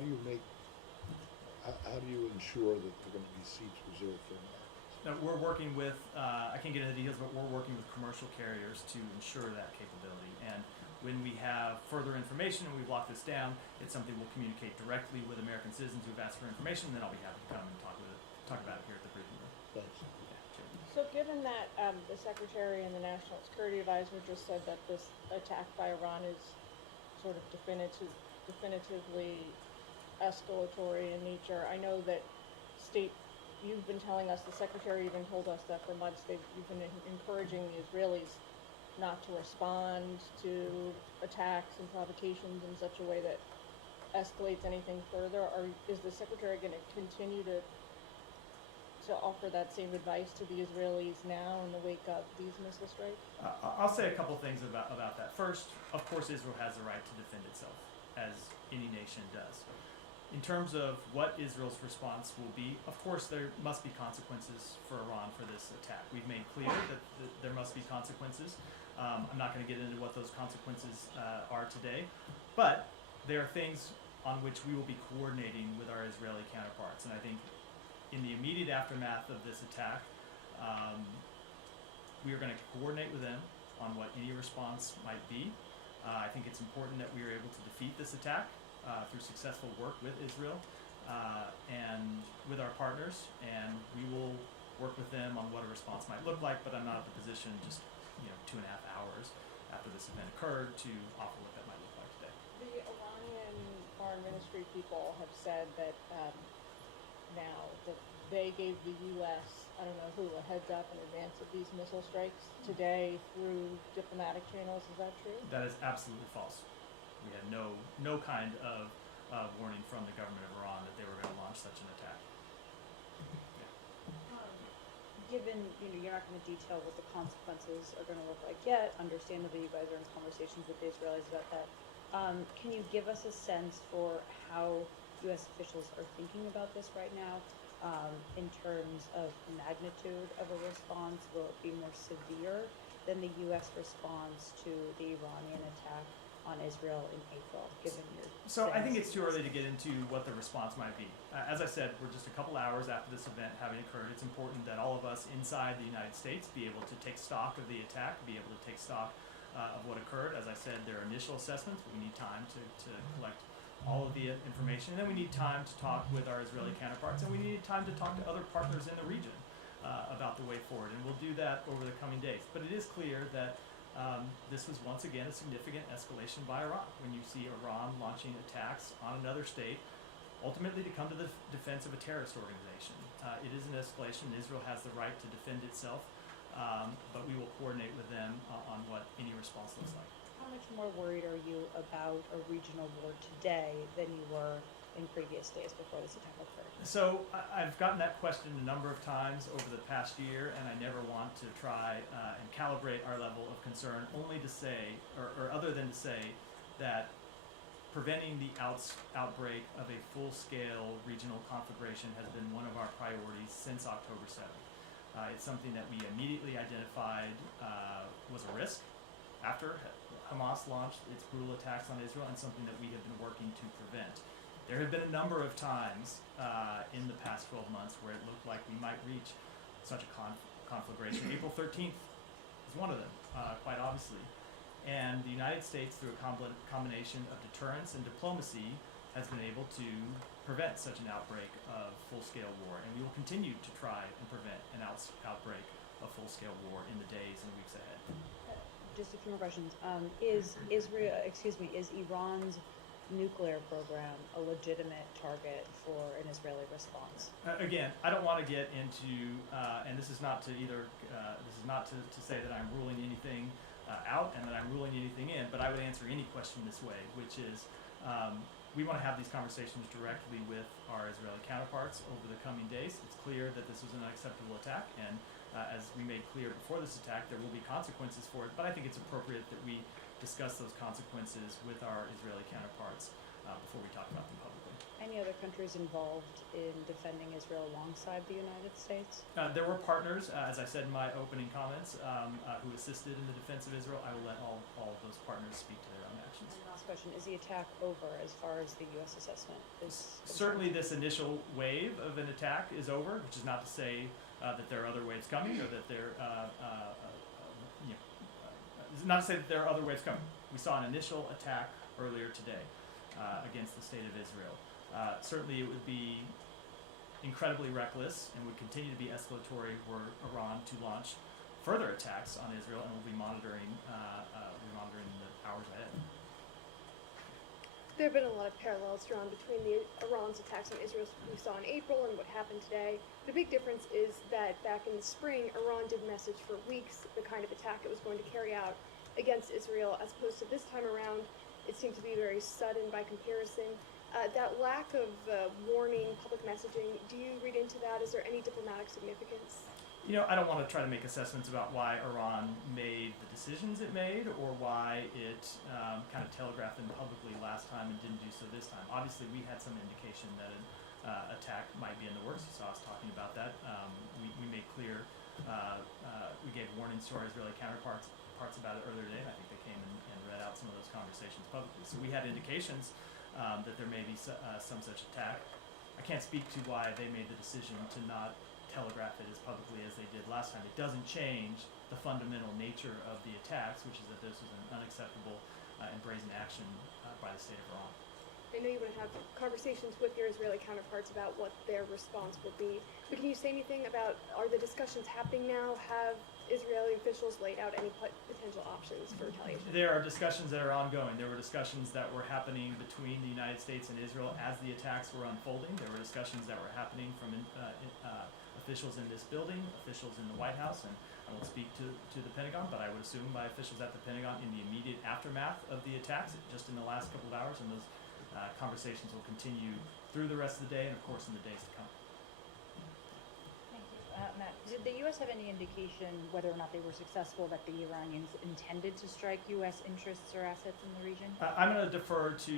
do you make, how do you ensure that there are going to be seats reserved for Americans? Now, we're working with, I can't get into the details, but we're working with commercial carriers to ensure that capability. And when we have further information and we've locked this down, it's something we'll communicate directly with American citizens who've asked for information, and then I'll be happy to come and talk about it here at the briefing room. Thanks. So given that the Secretary and the National Security Advisor just said that this attack by Iran is sort of definitively escalatory in nature, I know that you've been telling us, the Secretary even told us that for months you've been encouraging the Israelis not to respond to attacks and provocations in such a way that escalates anything further. Or is the Secretary going to continue to offer that same advice to the Israelis now in the wake of these missile strikes? I'll say a couple things about that. First, of course, Israel has the right to defend itself, as any nation does. In terms of what Israel's response will be, of course, there must be consequences for Iran for this attack. We've made clear that there must be consequences. I'm not going to get into what those consequences are today, but there are things on which we will be coordinating with our Israeli counterparts. And I think in the immediate aftermath of this attack, we are going to coordinate with them on what any response might be. I think it's important that we are able to defeat this attack through successful work with Israel and with our partners, and we will work with them on what a response might look like, but I'm not in the position just 2.5 hours after this event occurred to offer what that might look like today. The Iranian Foreign Ministry people have said that now that they gave the U.S., I don't know who, a heads up in advance of these missile strikes today through diplomatic channels. Is that true? That is absolutely false. We had no kind of warning from the government of Iran that they were going to launch such an attack. Given you're not going to detail what the consequences are going to look like yet, understandably you guys are in conversations with the Israelis about that. Can you give us a sense for how U.S. officials are thinking about this right now in terms of magnitude of a response? Will it be more severe than the U.S. response to the Iranian attack on Israel in April, given your So I think it's too early to get into what the response might be. As I said, we're just a couple hours after this event having occurred. It's important that all of us inside the United States be able to take stock of the attack, be able to take stock of what occurred. As I said, there are initial assessments, but we need time to collect all of the information, and then we need time to talk with our Israeli counterparts, and we need time to talk to other partners in the region about the way forward, and we'll do that over the coming days. But it is clear that this was once again a significant escalation by Iran. When you see Iran launching attacks on another state, ultimately to come to the defense of a terrorist organization. It is an escalation. Israel has the right to defend itself, but we will coordinate with them on what any response looks like. How much more worried are you about a regional war today than you were in previous days before this attack occurred? So I've gotten that question a number of times over the past year, and I never want to try and calibrate our level of concern, only to say, or other than to say, that preventing the outbreak of a full-scale regional conflagration has been one of our priorities since October 7th. It's something that we immediately identified was a risk after Hamas launched its brutal attacks on Israel, and something that we have been working to prevent. There have been a number of times in the past 12 months where it looked like we might reach such a conflagration. April 13th is one of them, quite obviously. And the United States, through a combination of deterrence and diplomacy, has been able to prevent such an outbreak of full-scale war. And we will continue to try and prevent an outbreak of full-scale war in the days and weeks ahead. Just a few more questions. Is Iran's nuclear program a legitimate target for an Israeli response? Again, I don't want to get into, and this is not to to say that I'm ruling anything out and that I'm ruling anything in, but I would answer any question this way, which is we want to have these conversations directly with our Israeli counterparts over the coming days. It's clear that this was an unacceptable attack, and as we made clear before this attack, there will be consequences for it, but I think it's appropriate that we discuss those consequences with our Israeli counterparts before we talk about them publicly. Any other countries involved in defending Israel alongside the United States? There were partners, as I said in my opening comments, who assisted in the defense of Israel. I will let all of those partners speak to their own actions. questions. And last question, is the attack over as far as the U.S. assessment is concerned? Certainly this initial wave of an attack is over, which is not to say that there are other waves coming, or that not to say that there are other waves coming. We saw an initial attack earlier today against the state of Israel. Certainly it would be incredibly reckless and would continue to be escalatory were Iran to launch further attacks on Israel, and we'll be monitoring the hours ahead. There have been a lot of parallels drawn between Iran's attacks on Israel we saw in April and what happened today. The big difference is that back in the spring, Iran did message for weeks the kind of attack it was going to carry out against Israel, as opposed to this time around, it seemed to be very sudden by comparison. That lack of warning, public messaging, do you read into that? Is there any diplomatic significance? You know, I don't want to try to make assessments about why Iran made the decisions it made, or why it kind of telegraphed them publicly last time and didn't do so this time. Obviously, we had some indication that an attack might be in the works. You saw us talking about that. We made clear, we gave warnings to our Israeli counterparts about it earlier today, and I think they came and read out some of those conversations publicly. So we had indications that there may be some such attack. I can't speak to why they made the decision to not telegraph it as publicly as they did last time. It doesn't change the fundamental nature of the attacks, which is that this was an unacceptable and brazen action by the state of Iran. I know you want to have conversations with your Israeli counterparts about what their response will be, but can you say anything about, are the discussions happening now? Have Israeli officials laid out any potential options for retaliation? There are discussions that are ongoing. There were discussions that were happening between the United States and Israel as the attacks were unfolding. There were discussions that were happening from officials in this building, officials in the White House, and I won't speak to the Pentagon, but I would assume by officials at the Pentagon in the immediate aftermath of the attacks, just in the last couple of hours, and those conversations will continue through the rest of the day and, of course, in the days to come. Thank you. Matt, did the U.S. have any indication whether or not they were successful that the Iranians intended to strike U.S. interests or assets in the region? I'm going to defer to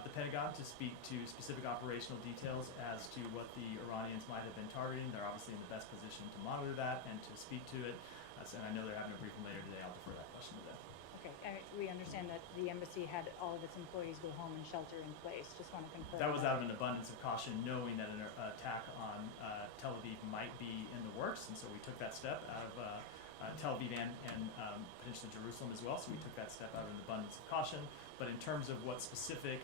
the Pentagon to speak to specific operational details as to what the Iranians might have been targeting. They're obviously in the best position to monitor that and to speak to it. And I know they're having a briefing later today. I'll defer that question to them. Okay, we understand that the embassy had all of its employees go home and shelter in place. Just want to confirm. That was out of an abundance of caution, knowing that an attack on Tel Aviv might be in the works, and so we took that step out of Tel Aviv and potentially Jerusalem as well. So we took that step out of an abundance of caution. But in terms of what specific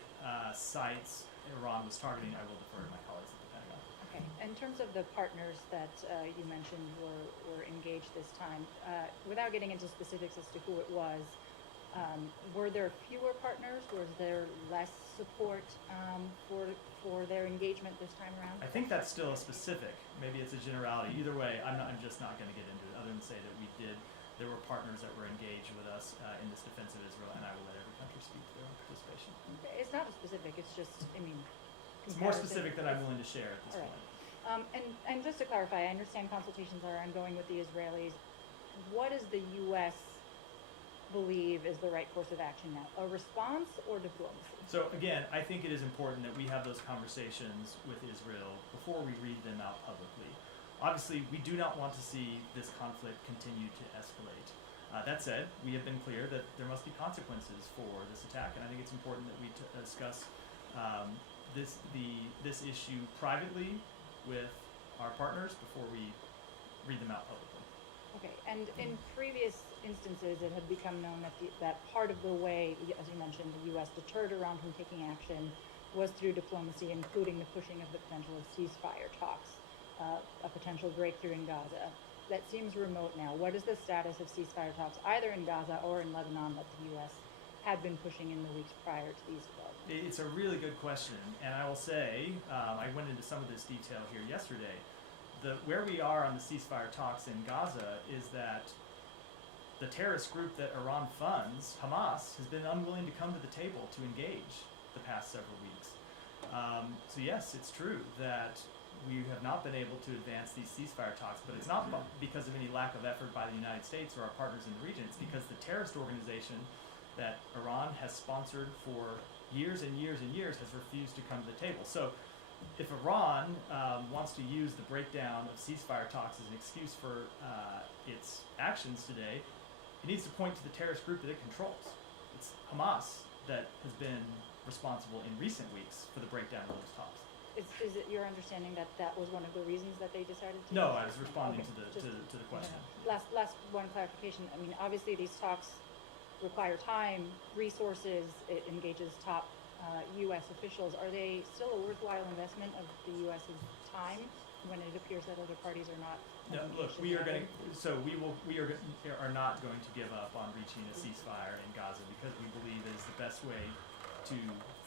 sites Iran was targeting, I will defer to my colleagues at the Pentagon. Okay. In terms of the partners that you mentioned were engaged this time, without getting into specifics as to who it was, were there fewer partners? Was there less support for their engagement this time around? I think that's still a specific. Maybe it's a generality. Either way, I'm just not going to get into it, other than say that there were partners that were engaged with us in this defense of Israel, and I will let every country speak to their own participation. It's not a specific. It's just, It's more specific than I'm willing to share at this point. And just to clarify, I understand consultations are ongoing with the Israelis. What does the U.S. believe is the right course of action now? A response or diplomacy? So again, I think it is important that we have those conversations with Israel before we read them out publicly. Obviously, we do not want to see this conflict continue to escalate. That said, we have been clear that there must be consequences for this attack, and I think it's important that we discuss this issue privately with our partners before we read them out publicly. Okay, and in previous instances, it had become known that part of the way, as you mentioned, the U.S. deterred Iran from taking action was through diplomacy, including the pushing of the potential of ceasefire talks, a potential breakthrough in Gaza. That seems remote now. What is the status of ceasefire talks, either in Gaza or in Lebanon, that the U.S. had been pushing in the weeks prior to these developments? It's a really good question, and I will say, I went into some of this detail here yesterday. Where we are on the ceasefire talks in Gaza is that the terrorist group that Iran funds, Hamas, has been unwilling to come to the table to engage the past several weeks. So yes, it's true that we have not been able to advance these ceasefire talks, but it's not because of any lack of effort by the United States or our partners in the region. It's because the terrorist organization that Iran has sponsored for years and years and years has refused to come to the table. So if Iran wants to use the breakdown of ceasefire talks as an excuse for its actions today, it needs to point to the terrorist group that it controls. It's Hamas that has been responsible in recent weeks for the breakdown of those talks. Is it your understanding that that was one of the reasons that they decided to? No, I was responding Okay, to the question. Last one clarification. I mean, obviously these talks require time, resources. It engages top U.S. officials. Are they still a worthwhile investment of the U.S.'s time when it appears that other parties are not? No, look, we are not going to give up on reaching a ceasefire in Gaza because we believe it is the best way to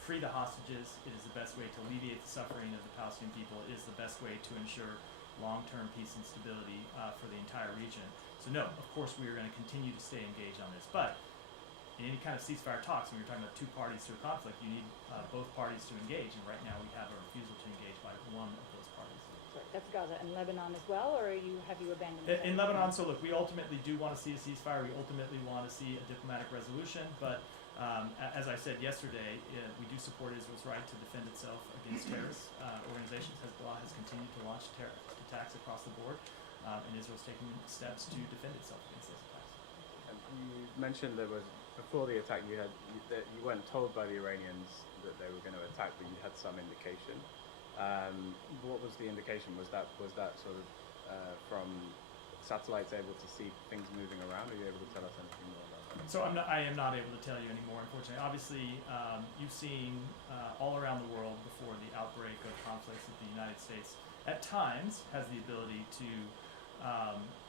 free the hostages. It is the best way to alleviate the suffering of the Palestinian people. It is the best way to ensure long-term peace and stability for the entire region. So no, of course we are going to continue to stay engaged on this. But in any kind of ceasefire talks, when you're talking about two parties to a conflict, you need both parties to engage. And right now we have a refusal to engage by one of those parties. Sorry, that's Gaza and Lebanon as well, or have you abandoned that? In Lebanon, so look, we ultimately do want to see a ceasefire. We ultimately want to see a diplomatic resolution. But as I said yesterday, we do support Israel's right to defend itself against terrorist organizations. Hezbollah has continued to launch attacks across the board, and Israel's taking steps to defend itself against those attacks. And you mentioned there was, before the attack, that you weren't told by the Iranians that they were going to attack, but you had some indication. What was the indication? Was that sort of from satellites able to see things moving around? Are you able to tell us anything more about that? So I am not able to tell you anymore, unfortunately. Obviously, you've seen all around the world before the outbreak of conflicts that the United States at times has the ability to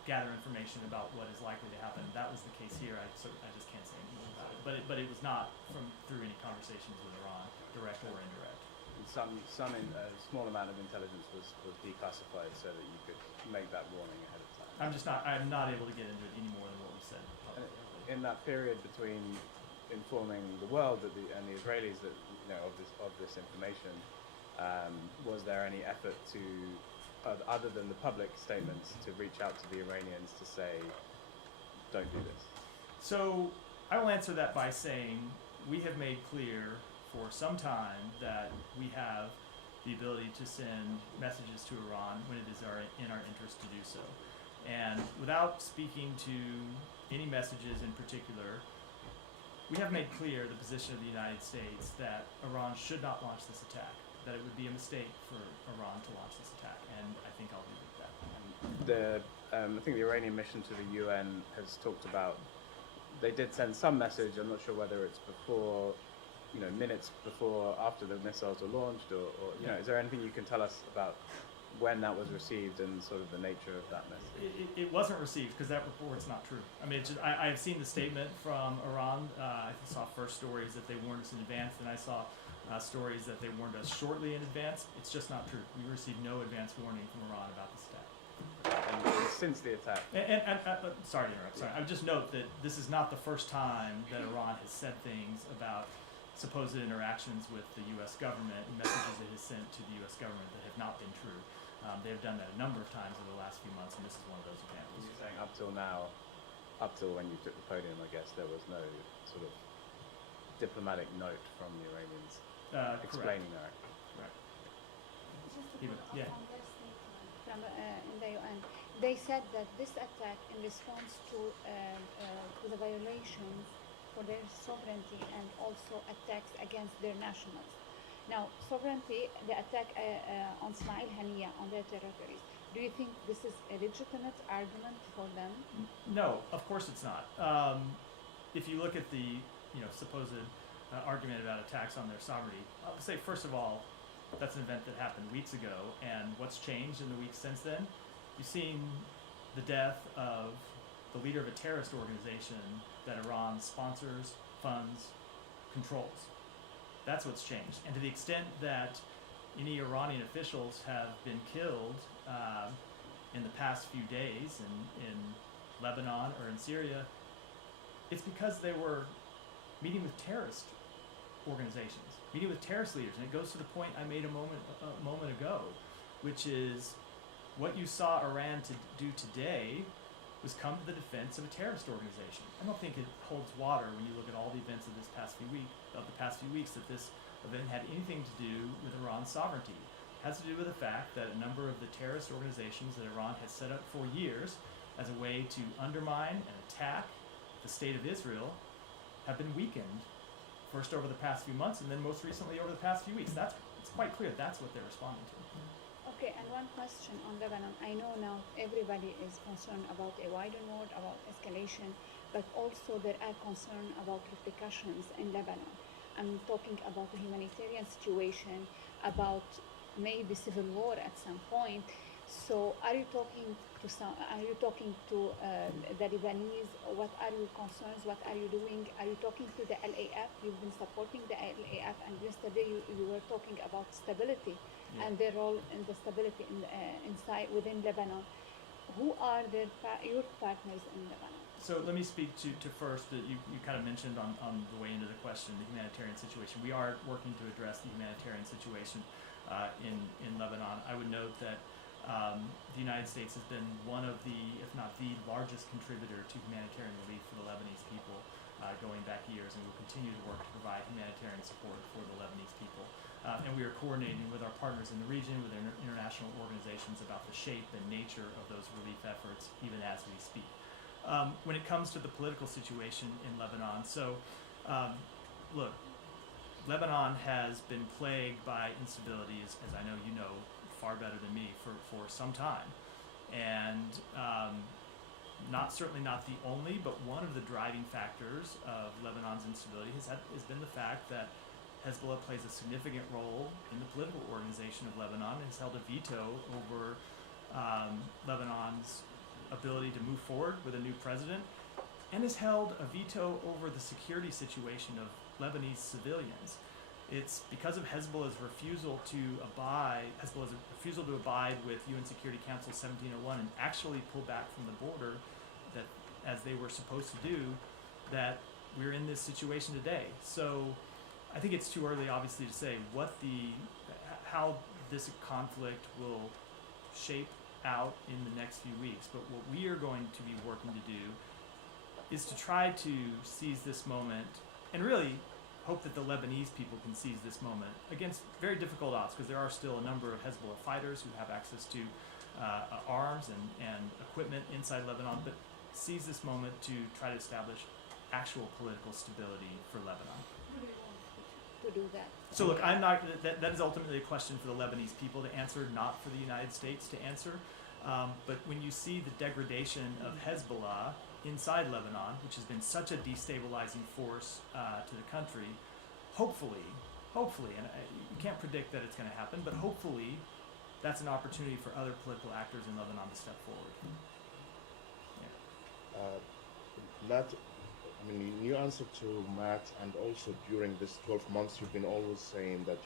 gather information about what is likely to happen. That was the case here. I just can't say anything about it. But it was not through any conversations with Iran, direct or indirect. Some a small amount of intelligence was declassified so that you could make that warning ahead of time. I'm not able to get into it any more than what we said publicly. In that period between informing the world and the Israelis that of this information, was there any effort to, other than the public statements, to reach out to the Iranians to say, don't do this? So I will answer that by saying we have made clear for some time that we have the ability to send messages to Iran when it is in our interest to do so. And without speaking to any messages in particular, we have made clear the position of the United States that Iran should not launch this attack, that it would be a mistake for Iran to launch this attack, and I think I'll leave it at that. I think the Iranian mission to the UN has talked about, they did send some message, I'm not sure whether it's before, minutes before, after the missiles were launched, or is there anything you can tell us about when that was received and sort of the nature of that message? It wasn't received because that report's not true. I mean, I've seen the statement from Iran. I saw first stories that they warned us in advance, and I saw stories that they warned us shortly in advance. It's just not true. We received no advance warning from Iran about this attack. And since the attack? And sorry to interrupt. Sorry, I would just note that this is not the first time that Iran has said things about supposed interactions with the U.S. government and messages it has sent to the U.S. government that have not been true. They have done that a number of times over the last few months, and this is one of those examples. You're saying up till now, up till when you took the podium, I guess, there was no sort of diplomatic note from the Iranians explaining their action. Correct. Just to Yeah. follow up on their statement from in the UN, they said that this attack in response to the violations for their sovereignty and also attacks against their nationals. Now, sovereignty, the attack on Ismail Haniya, on their territories, do you think this is a legitimate argument for them? No, of course it's not. If you look at the supposed argument about attacks on their sovereignty, I'll say first of all, that's an event that happened weeks ago, and what's changed in the weeks since then? You've seen the death of the leader of a terrorist organization that Iran sponsors, funds, controls. That's what's changed. And to the extent that any Iranian officials have been killed in the past few days in Lebanon or in Syria, it's because they were meeting with terrorist organizations, meeting with terrorist leaders. And it goes to the point I made a moment ago, which is what you saw Iran to do today was come to the defense of a terrorist organization. I don't think it holds water when you look at all the events of the past few weeks that this event had anything to do with Iran's sovereignty. It has to do with the fact that a number of the terrorist organizations that Iran has set up for years as a way to undermine and attack the state of Israel have been weakened first over the past few months, and then most recently over the past few weeks. It's quite clear that's what they're responding to. Okay, and one question on Lebanon. I know now everybody is concerned about a wider war, about escalation, but also there are concerns about repercussions in Lebanon. I'm talking about the humanitarian situation, about maybe civil war at some point. So are you talking to the Lebanese? What are your concerns? What are you doing? Are you talking to the LAF? You've been supporting the LAF, and yesterday you were talking about stability and their role in the stability inside within Lebanon. Who are your partners in Lebanon? So let me speak to first that you kind of mentioned on the way into the question, the humanitarian situation. We are working to address the humanitarian situation in Lebanon. I would note that the United States has been one of the, if not the largest contributor to humanitarian relief for the Lebanese people going back years, and we'll continue to work to provide humanitarian support for the Lebanese people. And we are coordinating with our partners in the region, with international organizations about the shape and nature of those relief efforts, even as we speak. When it comes to the political situation in Lebanon, look, Lebanon has been plagued by instabilities, as I know you know far better than me, for some time. And certainly not the only, but one of the driving factors of Lebanon's instability has been the fact that Hezbollah plays a significant role in the political organization of Lebanon and has held a veto over Lebanon's ability to move forward with a new president, and has held a veto over the security situation of Lebanese civilians. It's because of Hezbollah's refusal to abide with UN Security Council 1701 and actually pull back from the border, that as they were supposed to do, that we're in this situation today. So I think it's too early, obviously, to say how this conflict will shape out in the next few weeks. But what we are going to be working to do is to try to seize this moment, and really hope that the Lebanese people can seize this moment against very difficult odds, because there are still a number of Hezbollah fighters who have access to arms and equipment inside Lebanon, but seize this moment to try to establish actual political stability for Lebanon. To do that. So look, I'm not. That is ultimately a question for the Lebanese people to answer, not for the United States to answer. But when you see the degradation of Hezbollah inside Lebanon, which has been such a destabilizing force to the country, hopefully, and you can't predict that it's going to happen, but hopefully, that's an opportunity for other political actors in Lebanon to step forward. Matt, I mean, in your answer to Matt, and also during this 12 months, you've been always saying that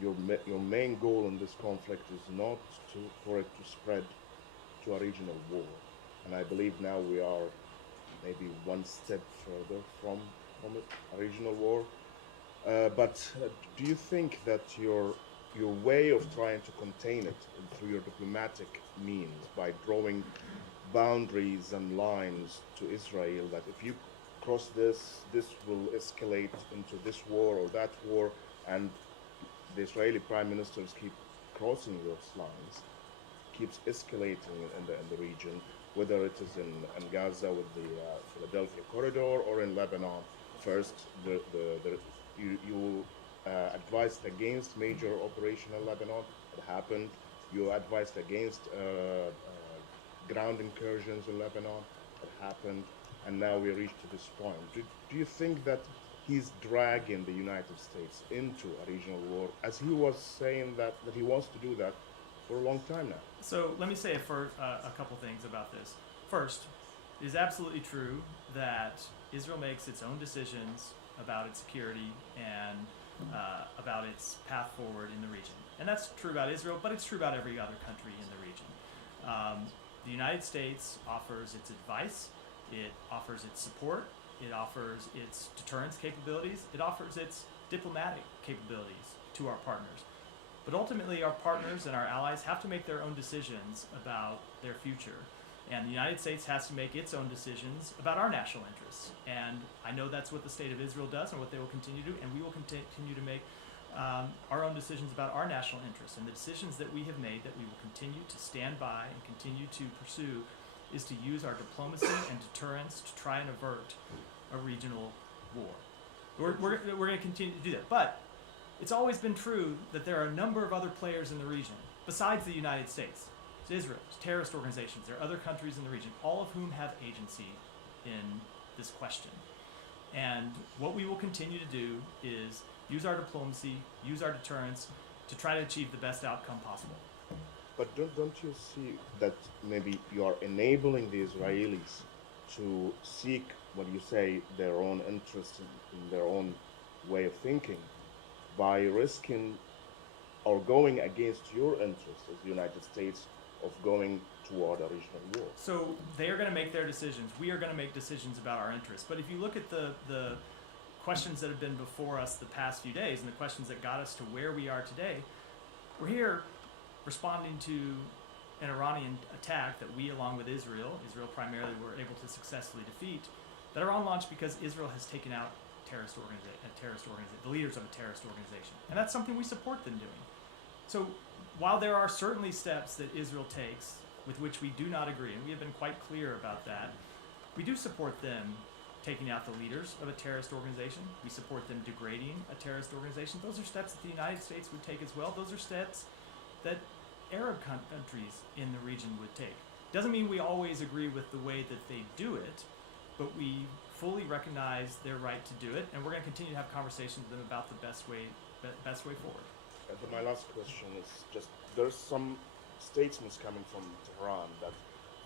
your main goal in this conflict is not for it to spread to a regional war. And I believe now we are maybe one step further from it, a regional war. But do you think that your way of trying to contain it through your diplomatic means, by drawing boundaries and lines to Israel, that if you cross this will escalate into this war or that war, and the Israeli prime ministers keep crossing those lines, keeps escalating in the region, whether it is in Gaza with the Philadelphia corridor or in Lebanon? First, you advised against major operation in Lebanon. It happened. You advised against ground incursions in Lebanon. It happened. And now we reached to this point. Do you think that he's dragging the United States into a regional war, as he was saying that he wants to do that for a long time now? So let me say a couple things about this. First, it is absolutely true that Israel makes its own decisions about its security and about its path forward in the region. And that's true about Israel, but it's true about every other country in the region. The United States offers its advice, it offers its support, it offers its deterrence capabilities, it offers its diplomatic capabilities to our partners. But ultimately, our partners and our allies have to make their own decisions about their future. And the United States has to make its own decisions about our national interests. And I know that's what the State of Israel does and what they will continue to do, and we will continue to make our own decisions about our national interests. And the decisions that we have made that we will continue to stand by and continue to pursue is to use our diplomacy and deterrence to try and avert a regional war. We're going to continue to do that. But it's always been true that there are a number of other players in the region, besides the United States. It's Israel, it's terrorist organizations, there are other countries in the region, all of whom have agency in this question. And what we will continue to do is use our diplomacy, use our deterrence to try to achieve the best outcome possible. But don't you see that maybe you are enabling the Israelis to seek what you say their own interest in their own way of thinking by risking or going against your interests as the United States of going toward a regional war? So they are going to make their decisions. We are going to make decisions about our interests. But if you look at the questions that have been before us the past few days and the questions that got us to where we are today, we're here responding to an Iranian attack that we, along with Israel primarily, were able to successfully defeat, that Iran launched because Israel has taken out the leaders of a terrorist organization. And that's something we support them doing. So while there are certainly steps that Israel takes with which we do not agree, and we have been quite clear about that, we do support them taking out the leaders of a terrorist organization. We support them degrading a terrorist organization. Those are steps that the United States would take as well. Those are steps that Arab countries in the region would take. Doesn't mean we always agree with the way that they do it, but we fully recognize their right to do it, and we're going to continue to have conversations with them about the best way forward. And my last question is just, there's some statesmen coming from Tehran that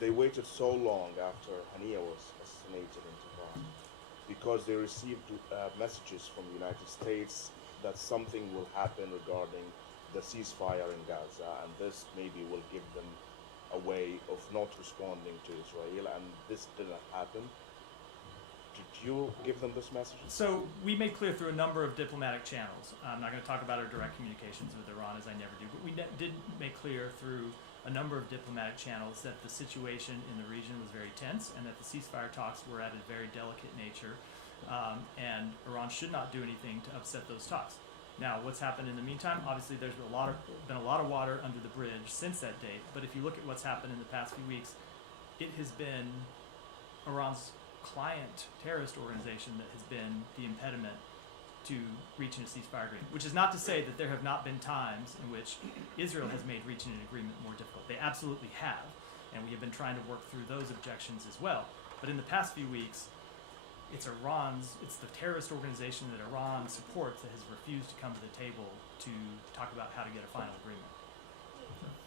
they waited so long after Hania was assassinated in Tehran because they received messages from the United States that something will happen regarding the ceasefire in Gaza, and this maybe will give them a way of not responding to Israel, and this didn't happen. Did you give them this message? So we made clear through a number of diplomatic channels. I'm not going to talk about our direct communications with Iran, as I never do, but we did make clear through a number of diplomatic channels that the situation in the region was very tense and that the ceasefire talks were at a very delicate nature, and Iran should not do anything to upset those talks. Now, what's happened in the meantime? Obviously, there's been a lot of water under the bridge since that date. But if you look at what's happened in the past few weeks, it has been Iran's client terrorist organization that has been the impediment to reaching a ceasefire agreement. Which is not to say that there have not been times in which Israel has made reaching an agreement more difficult. They absolutely have, and we have been trying to work through those objections as well. But in the past few weeks, it's the terrorist organization that Iran supports that has refused to come to the table to talk about how to get a final agreement.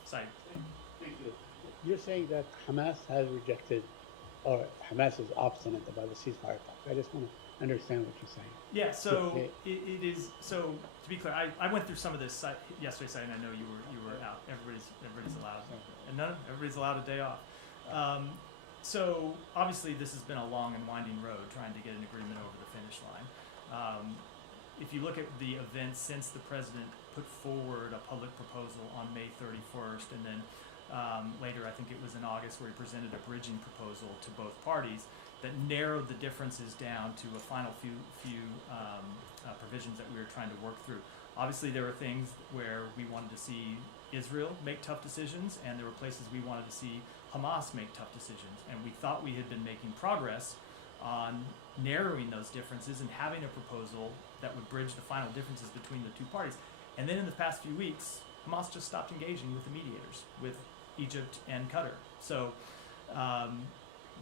So, Said. You're saying that Hamas has rejected, or Hamas is obstinate about the ceasefire talks. I just want to understand what you're saying. Yeah, so it is. So to be clear, I went through some of this yesterday, and I know you were out. Everybody's allowed, and everybody's allowed a day off. So obviously this has been a long and winding road trying to get an agreement over the finish line. If you look at the events since the president put forward a public proposal on May 31st, and then later, I think it was in August, where he presented a bridging proposal to both parties that narrowed the differences down to a final few provisions that we were trying to work through. Obviously, there were things where we wanted to see Israel make tough decisions, and there were places we wanted to see Hamas make tough decisions. And we thought we had been making progress on narrowing those differences and having a proposal that would bridge the final differences between the two parties. And then in the past few weeks, Hamas just stopped engaging with the mediators, with Egypt and Qatar. So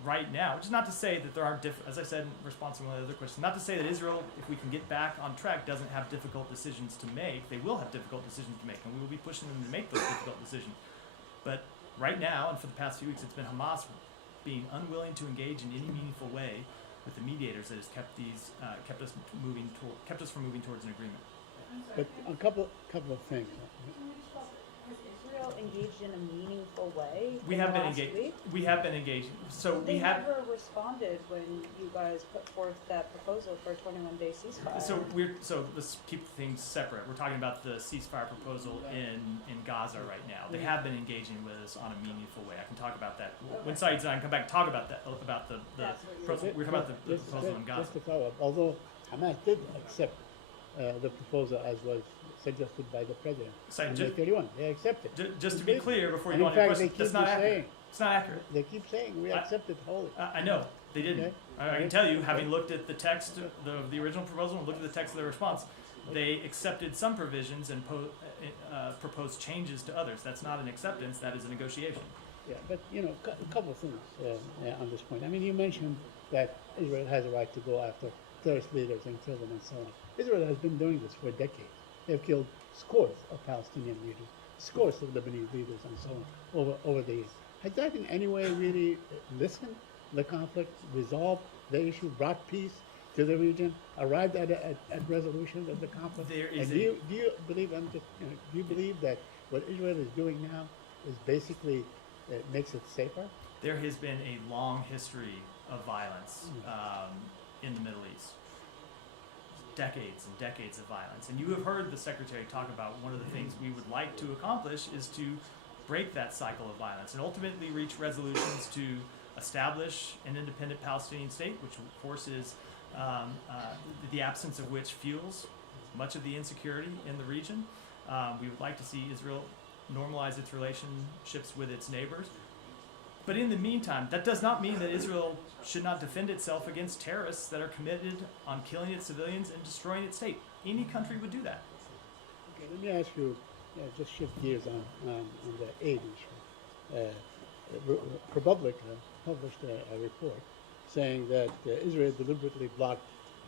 right now, which is not to say that there aren't as I said in response to one of the other questions, not to say that Israel, if we can get back on track, doesn't have difficult decisions to make. They will have difficult decisions to make, and we will be pushing them to make those difficult decisions. But right now, and for the past few weeks, it's been Hamas being unwilling to engage in any meaningful way with the mediators that has kept us from moving towards an agreement. But a couple of things. Has Israel engaged in a meaningful way? We have been engaged. We have been engaged. So they we have. never responded when you guys put forth that proposal for a 21-day ceasefire. So let's keep things separate. We're talking about the ceasefire proposal in Gaza right now. They have been engaging with us on a meaningful way. I can talk about that when Saeed's and I come back and talk about that we're talking about the proposal in Gaza. Just to follow up, although Hamas did accept the proposal as was suggested by the president. Saeed, on May 31, they accepted. Just to be clear, before you and go on your in fact, question, that's not accurate. It's not accurate. They keep saying we accept it wholly. I know, They didn't. Okay. I can tell you, having looked at the text, the original proposal, and looked at the text of their response, they accepted some provisions and proposed changes to others. That's not an acceptance, that is a negotiation. Yeah, but a couple of things on this point. I mean, you mentioned that Israel has a right to go after terrorist leaders and kill them and so on. Israel has been doing this for decades. They've killed scores of Palestinian leaders, scores of Lebanese leaders, and so on over the years. Has that in any way really listened the conflict, resolved the issue, brought peace to the region, arrived at resolution of the conflict? There is and do you believe? Do you believe that what Israel is doing now is basically makes it safer? There has been a long history of violence in the Middle East. Decades and decades of violence. And you have heard the Secretary talk about one of the things we would like to accomplish is to break that cycle of violence and ultimately reach resolutions to establish an independent Palestinian state, which of course is the absence of which fuels much of the insecurity in the region. We would like to see Israel normalize its relationships with its neighbors. But in the meantime, that does not mean that Israel should not defend itself against terrorists that are committed on killing its civilians and destroying its state. Any country would do that. Okay, let me ask you, just shift gears on the aid issue. ProPublica published a report saying that Israel deliberately blocked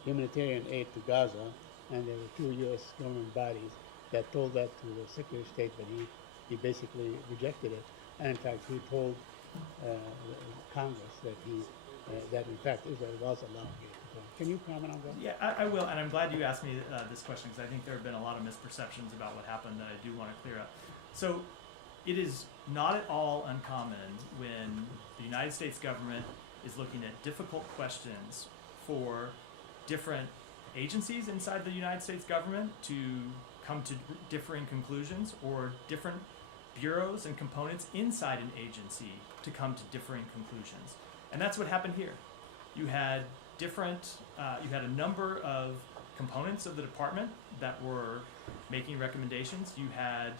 humanitarian aid to Gaza, and there were two U.S. government bodies that told that to the Secretary of State, but he basically rejected it. And in fact, he told Congress that in fact Israel was allowing it to go. Can you comment on that? Yeah, I will, and I'm glad you asked me this question because I think there have been a lot of misperceptions about what happened that I do want to clear up. So it is not at all uncommon when the United States government is looking at difficult questions for different agencies inside the United States government to come to differing conclusions, or different bureaus and components inside an agency to come to differing conclusions. And that's what happened here. You had you had a number of components of the department that were making recommendations. You had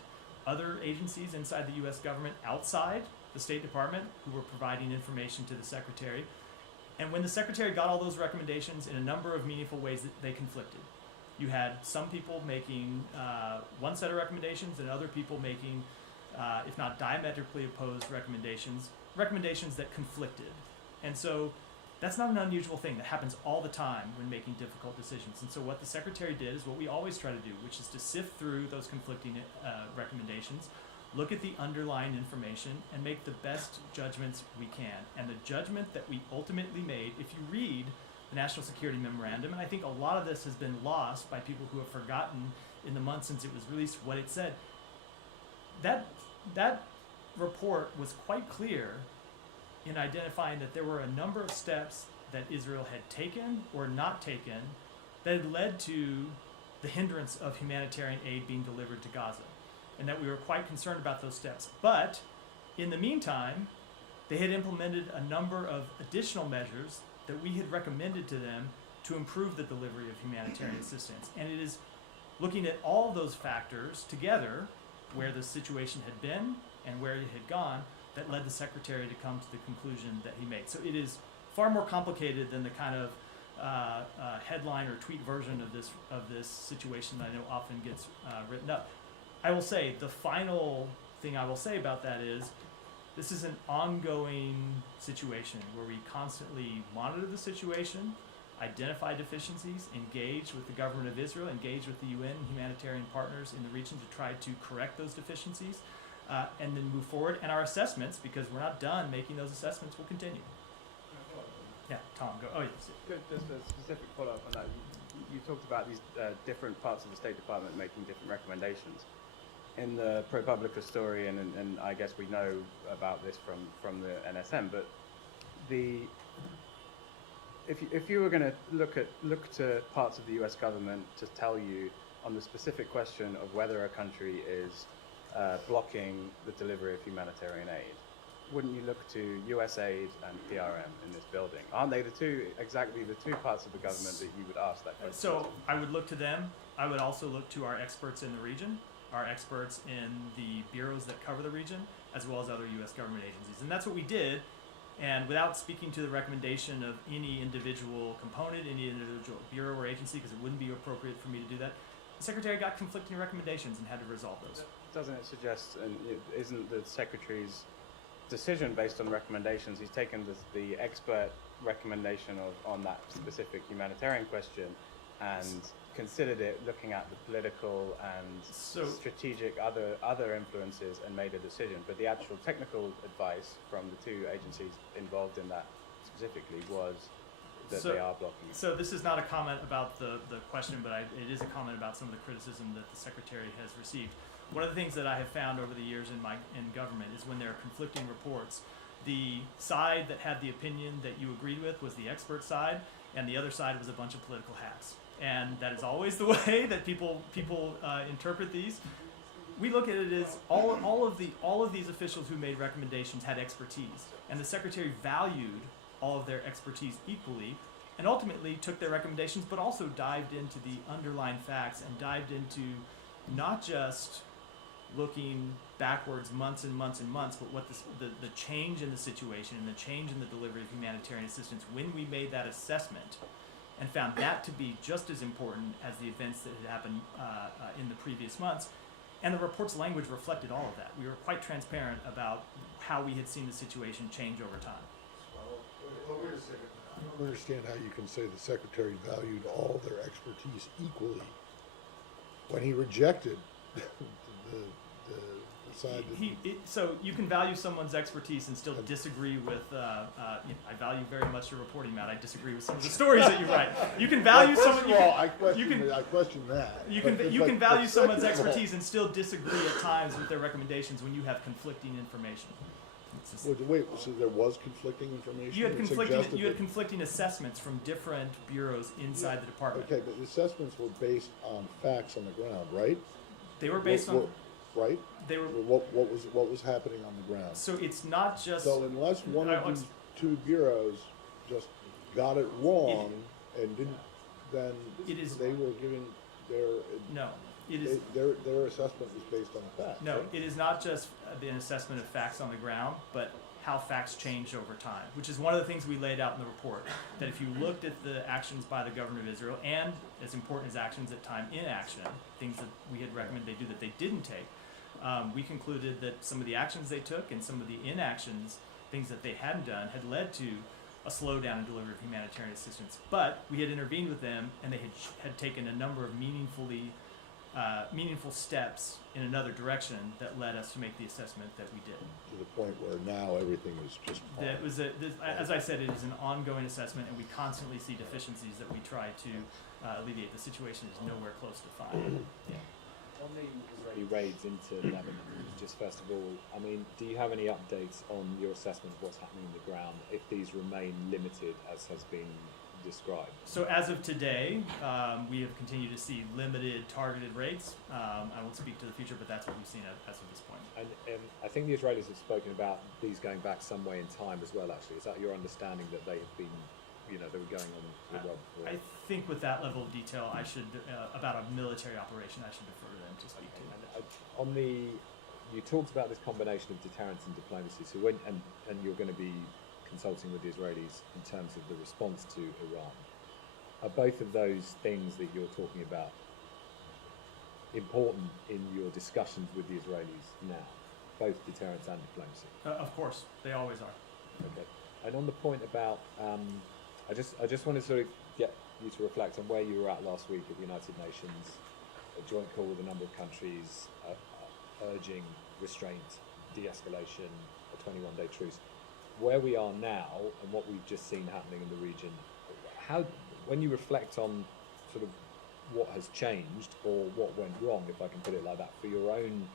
other agencies inside the U.S. government outside the State Department who were providing information to the Secretary. And when the Secretary got all those recommendations, in a number of meaningful ways, they conflicted. You had some people making one set of recommendations and other people making, if not diametrically opposed recommendations that conflicted. And so that's not an unusual thing. That happens all the time when making difficult decisions. And so what the Secretary did is what we always try to do, which is to sift through those conflicting recommendations, look at the underlying information, and make the best judgments we can. And the judgment that we ultimately made, if you read the National Security Memorandum, and I think a lot of this has been lost by people who have forgotten in the months since it was released what it said, that report was quite clear in identifying that there were a number of steps that Israel had taken or not taken that had led to the hindrance of humanitarian aid being delivered to Gaza, and that we were quite concerned about those steps. But in the meantime, they had implemented a number of additional measures that we had recommended to them to improve the delivery of humanitarian assistance. And it is looking at all those factors together, where the situation had been and where it had gone, that led the Secretary to come to the conclusion that he made. So it is far more complicated than the kind of headline or tweet version of this situation that I know often gets written up. I will say, the final thing I will say about that is, this is an ongoing situation where we constantly monitor the situation, identify deficiencies, engage with the government of Israel, engage with the UN humanitarian partners in the region to try to correct those deficiencies, and then move forward. And our assessments, because we're not done making those assessments, will continue. Yeah, Tom, go. Oh, yes. Just a specific follow-up on that. You talked about these different parts of the State Department making different recommendations. In the ProPublica story, and I guess we know about this from the NSM, but if you were going to look to parts of the U.S. government to tell you on the specific question of whether a country is blocking the delivery of humanitarian aid, wouldn't you look to USAID and PRM in this building? Aren't they exactly the two parts of the government that you would ask that question? So I would look to them. I would also look to our experts in the region, our experts in the bureaus that cover the region, as well as other U.S. government agencies. And that's what we did And without speaking to the recommendation of any individual component, any individual bureau or agency, because it wouldn't be appropriate for me to do that, the Secretary got conflicting recommendations and had to resolve those. Doesn't it suggest, and isn't the Secretary's decision based on recommendations? He's taken the expert recommendation on that specific humanitarian question and considered it looking at the political and strategic other influences and made a decision. But the actual technical advice from the two agencies involved in that specifically was that they are blocking it. So this is not a comment about the question, but it is a comment about some of the criticism that the Secretary has received. One of the things that I have found over the years in government is when there are conflicting reports, the side that had the opinion that you agreed with was the expert side, and the other side was a bunch of political hacks. And that is always the way that people interpret these. We look at it as all of these officials who made recommendations had expertise, and the Secretary valued all of their expertise equally, and ultimately took their recommendations, but also dived into the underlying facts and dived into not just looking backwards months and months and months, but what the change in the situation and the change in the delivery of humanitarian assistance when we made that assessment, and found that to be just as important as the events that had happened in the previous months. And the report's language reflected all of that. We were quite transparent about how we had seen the situation change over time. Well, wait a second. I don't understand how you can say the Secretary valued all their expertise equally when he rejected the side that... So you can value someone's expertise and still disagree with, I value very much your reporting, Matt. I disagree with some of the stories that you write. You can value someone... I question that. You can value someone's expertise and still disagree at times with their recommendations when you have conflicting information. Wait, so there was conflicting information? You had conflicting assessments from different bureaus inside the department. Okay, but the assessments were based on facts on the ground, right? They were based on... Right? They were... What was happening on the ground? So it's not just... So unless one of these two bureaus just got it wrong and didn't, then they were giving their... No. It is, their assessment was based on facts. No, right? it is not just an assessment of facts on the ground, but how facts change over time, which is one of the things we laid out in the report. That if you looked at the actions by the government of Israel, and as important as actions at time inaction, things that we had recommended they do that they didn't take, we concluded that some of the actions they took and some of the inactions, things that they hadn't done, had led to a slowdown in delivery of humanitarian assistance. But we had intervened with them, and they had taken a number of meaningful steps in another direction that led us to make the assessment that we did. To the point where now everything is just fine. That was as I said, it is an ongoing assessment, and we constantly see deficiencies that we try to alleviate. The situation is nowhere close to fine. Yeah. On the Israeli raids into Lebanon, just first of all, I mean, do you have any updates on your assessment of what's happening on the ground, if these remain limited as has been described? So as of today, we have continued to see limited targeted rates. I won't speak to the future, but that's what we've seen as of this point. And I think the Israelis have spoken about these going back some way in time as well, actually. Is that your understanding that they have been, they were going on for a while before? I think with that level of detail, I should, about a military operation, I should defer to them to speak to. You talked about this combination of deterrence and diplomacy, so and you're going to be consulting with the Israelis in terms of the response to Iran. Are both of those things that you're talking about important in your discussions with the Israelis now, both deterrence and diplomacy? Of course, they always are. Okay. And on the point about, I just want to sort of get you to reflect on where you were at last week at the United Nations, a joint call with a number of countries urging restraint, de-escalation, a 21-day truce. Where we are now and what we've just seen happening in the region, when you reflect on sort of what has changed or what went wrong, if I can put it like that, for your own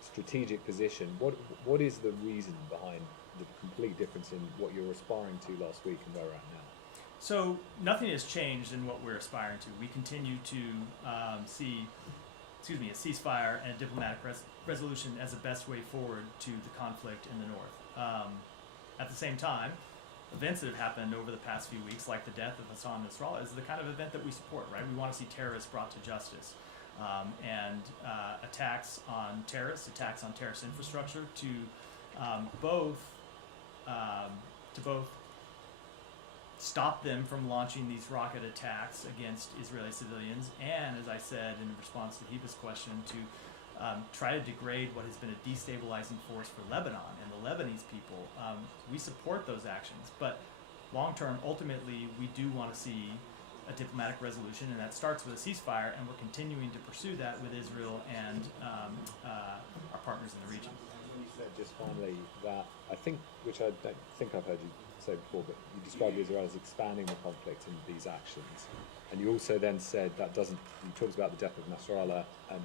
strategic position, what is the reason behind the complete difference in what you're aspiring to last week and where we're at now? So nothing has changed in what we're aspiring to. We continue to see a ceasefire and a diplomatic resolution as the best way forward to the conflict in the north. At the same time, events that have happened over the past few weeks, like the death of Hassan Nasrallah, is the kind of event that we support, right? We want to see terrorists brought to justice. And attacks on terrorist infrastructure to both both stop them from launching these rocket attacks against Israeli civilians, and, as I said in response to Hiba's question, to try to degrade what has been a destabilizing force for Lebanon and the Lebanese people. We support those actions, but long term, ultimately, we do want to see a diplomatic resolution, and that starts with a ceasefire, and we're continuing to pursue that with Israel and our partners in the region. You said just finally that I think, which I don't think I've heard you say before, but you described Israel as expanding the conflict in these actions, and you also then said that doesn't. You talked about the death of Nasrallah, and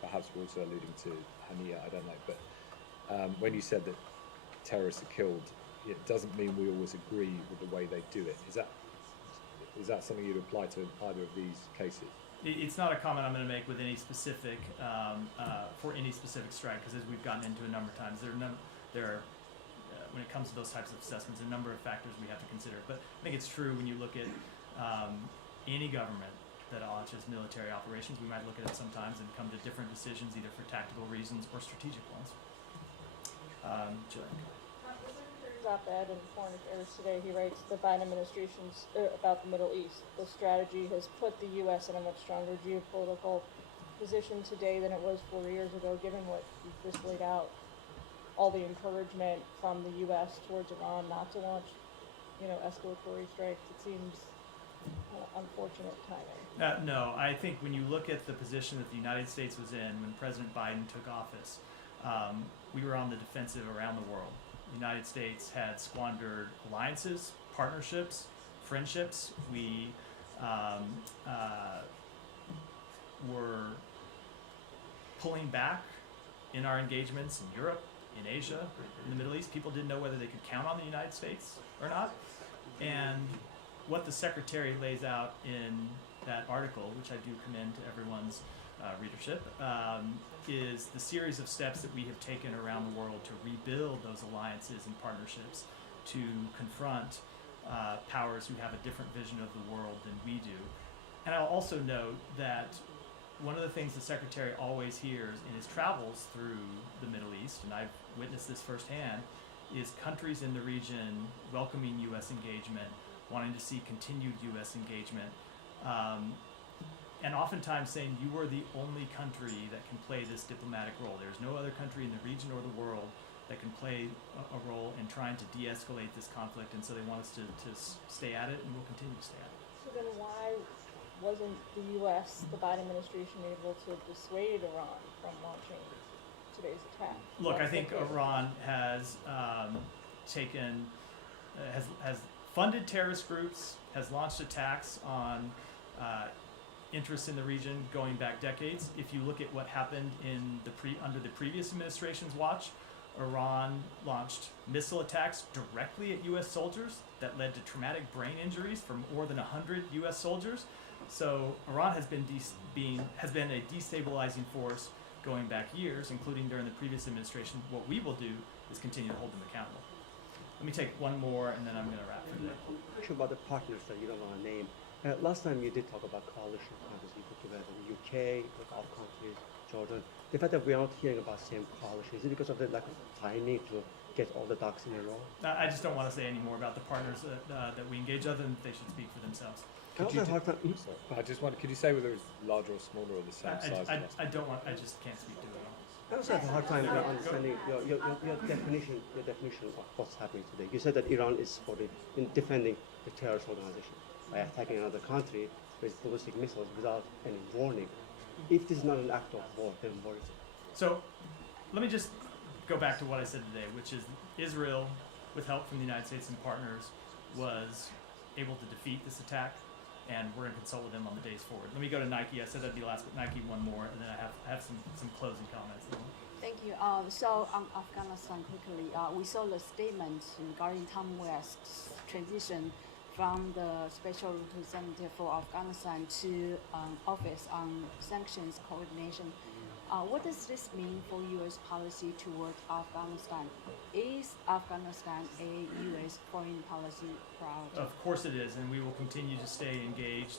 perhaps we're also alluding to Hania. I don't know, but when you said that terrorists are killed, it doesn't mean we always agree with the way they do it. Is that something you'd apply to either of these cases? It's not a comment I'm going to make with any specific for any specific strike, because as we've gotten into a number of times, there are when it comes to those types of assessments, a number of factors we have to consider. But I think it's true when you look at any government that launches military operations, we might look at it sometimes and come to different decisions, either for tactical reasons or strategic ones. Jill. Op-ed in Foreign Affairs today, he writes the Biden administration's about the Middle East. The strategy has put the U.S. in a much stronger geopolitical position today than it was 4 years ago, given what you've just laid out. All the encouragement from the U.S. towards Iran not to launch, escalatory strikes. It seems unfortunate timing. No, I think when you look at the position that the United States was in when President Biden took office, we were on the defensive around the world. The United States had squandered alliances, partnerships, friendships. We were pulling back in our engagements in Europe, in Asia, in the Middle East. People didn't know whether they could count on the United States or not. And what the Secretary lays out in that article, which I do commend to everyone's readership, is the series of steps that we have taken around the world to rebuild those alliances and partnerships, to confront powers who have a different vision of the world than we do. And I'll also note that one of the things the Secretary always hears in his travels through the Middle East, and I've witnessed this firsthand, is countries in the region welcoming U.S. engagement, wanting to see continued U.S. engagement, and oftentimes saying you are the only country that can play this diplomatic role. There's no other country in the region or the world that can play a role in trying to de-escalate this conflict, and so they want us to stay at it, and we'll continue to stay at it. So then why wasn't the U.S., the Biden administration, able to dissuade Iran from launching today's attack? Look, I think Iran has has funded terrorist groups, has launched attacks on interests in the region going back decades. If you look at what happened under the previous administration's watch, Iran launched missile attacks directly at U.S. soldiers that led to traumatic brain injuries for more than 100 U.S. soldiers. So Iran has been a destabilizing force going back years, including during the previous administration. What we will do is continue to hold them accountable. Let me take one more, and then I'm going to wrap for today. Question about the partners that you don't want to name. Last time you did talk about coalition partners you put together, the UK, the Gulf countries, Jordan. The fact that we are not hearing about the same coalition, is it because of the lack of timing to get all the ducks in a row? I just don't want to say any more about the partners that we engage, other than they should speak for themselves. Could you say whether it's larger or smaller or the same size? I just can't speak to it. I also have a hard time understanding your definition of what's happening today. You said that Iran is in defending the terrorist organization by attacking another country with ballistic missiles without any warning. If this is not an act of war, then what is it? So let me just go back to what I said today, which is Israel, with help from the United States and partners, was able to defeat this attack, and we're going to consult with them on the days forward. Let me go to Nike. I said that'd be last, but Nike one more, and then I have some closing comments. Thank you. So on Afghanistan, quickly, we saw the statement regarding Tom West's transition from the Special Representative for Afghanistan to Office on Sanctions Coordination. What does this mean for U.S. policy toward Afghanistan? Is Afghanistan a U.S. foreign policy priority? Of course it is, and we will continue to stay engaged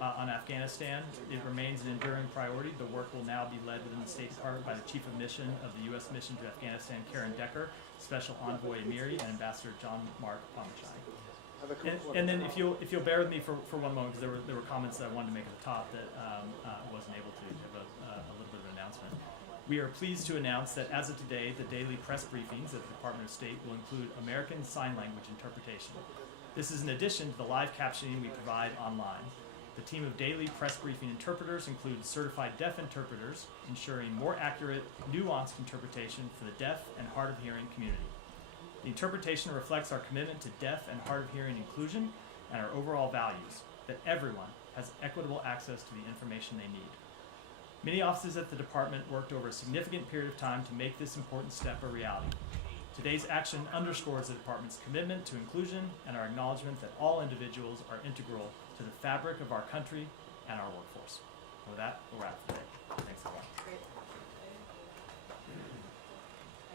On Afghanistan, it remains an enduring priority. The work will now be led within the State Department by the Chief of Mission of the U.S. Mission to Afghanistan, Karen Decker, Special Envoy Amiri, and Ambassador John Mark Pomachai. And then if you'll bear with me for one moment, because there were comments that I wanted to make at the top that wasn't able to give a little bit of an announcement. We are pleased to announce that as of today, the daily press briefings at the Department of State will include American Sign Language interpretation. This is in addition to the live captioning we provide online. The team of daily press briefing interpreters includes certified deaf interpreters, ensuring more accurate, nuanced interpretation for the deaf and hard of hearing community. The interpretation reflects our commitment to deaf and hard of hearing inclusion and our overall values, that everyone has equitable access to the information they need. Many offices at the department worked over a significant period of time to make this important step a reality. Today's action underscores the department's commitment to inclusion and our acknowledgement that all individuals are integral to the fabric of our country and our workforce. With that, we'll wrap today. Thanks a lot. Great.